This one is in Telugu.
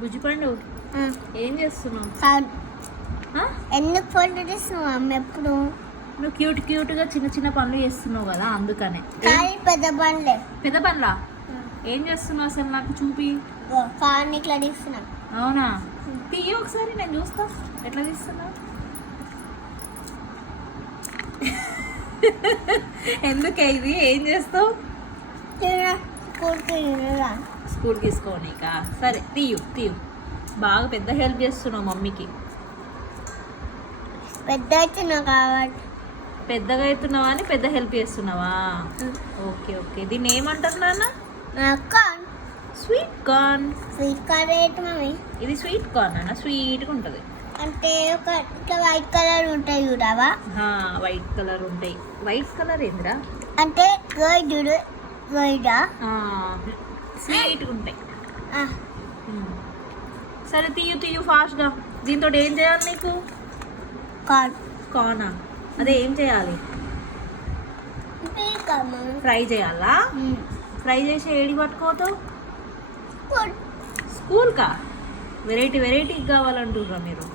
బుజ్జిపండు ఏం చేస్తున్నావు? ఎందుకు ఫోటో తీస్తున్నావు అమ్మ ఎప్పుడు? నువ్వు క్యూట్గా చిన్న చిన్న పనులు చేస్తున్నావు కదా, అందుకనే. పెద్ద పనులే. పెద్ద పనులా? ఏం చేస్తున్నావు అసలు? నాకు చూపి. కార్ని ఇట్లా తీస్తున్నా. అవునా? తీయ ఒకసారి, నేను చూస్తా ఎట్లా తీస్తున్నావు. ఎందుకే ఇది? ఏం చేస్తావు? స్కూల్ తీసుకోనికా? సరే తీయు. బాగా పెద్ద హెల్ప్ చేస్తున్నావు మమ్మీకి. పెద్దగా అవుతున్నావా అని పెద్ద హెల్ప్ చేస్తున్నావా? ఓకే. దీన్ని ఏమంటారు నాన్న? Sweet corn. ఏంటి మమ్మీ? ఇది స్వీట్ కార్న్ అన్న, స్వీట్గా ఉంటుంది. అంటే ఒక వైట్ కలర్ ఉంటాయి చూడవా? వైట్ కలర్ ఉంటాయి. వైట్ కలర్ ఏందిరా? అంటే గోయిడా స్వీట్గా ఉంటాయి. సరే తీయు ఫాస్ట్గా. దీంతో ఏం చేయాలి నీకు? కార్నా? అదే ఏం చేయాలి? ఫ్రై చేయాలా? ఫ్రై చేసి ఏడి పట్టుకోతావు? స్కూల్కా? వెరైటీ కావాలంటుర్రా మీరు?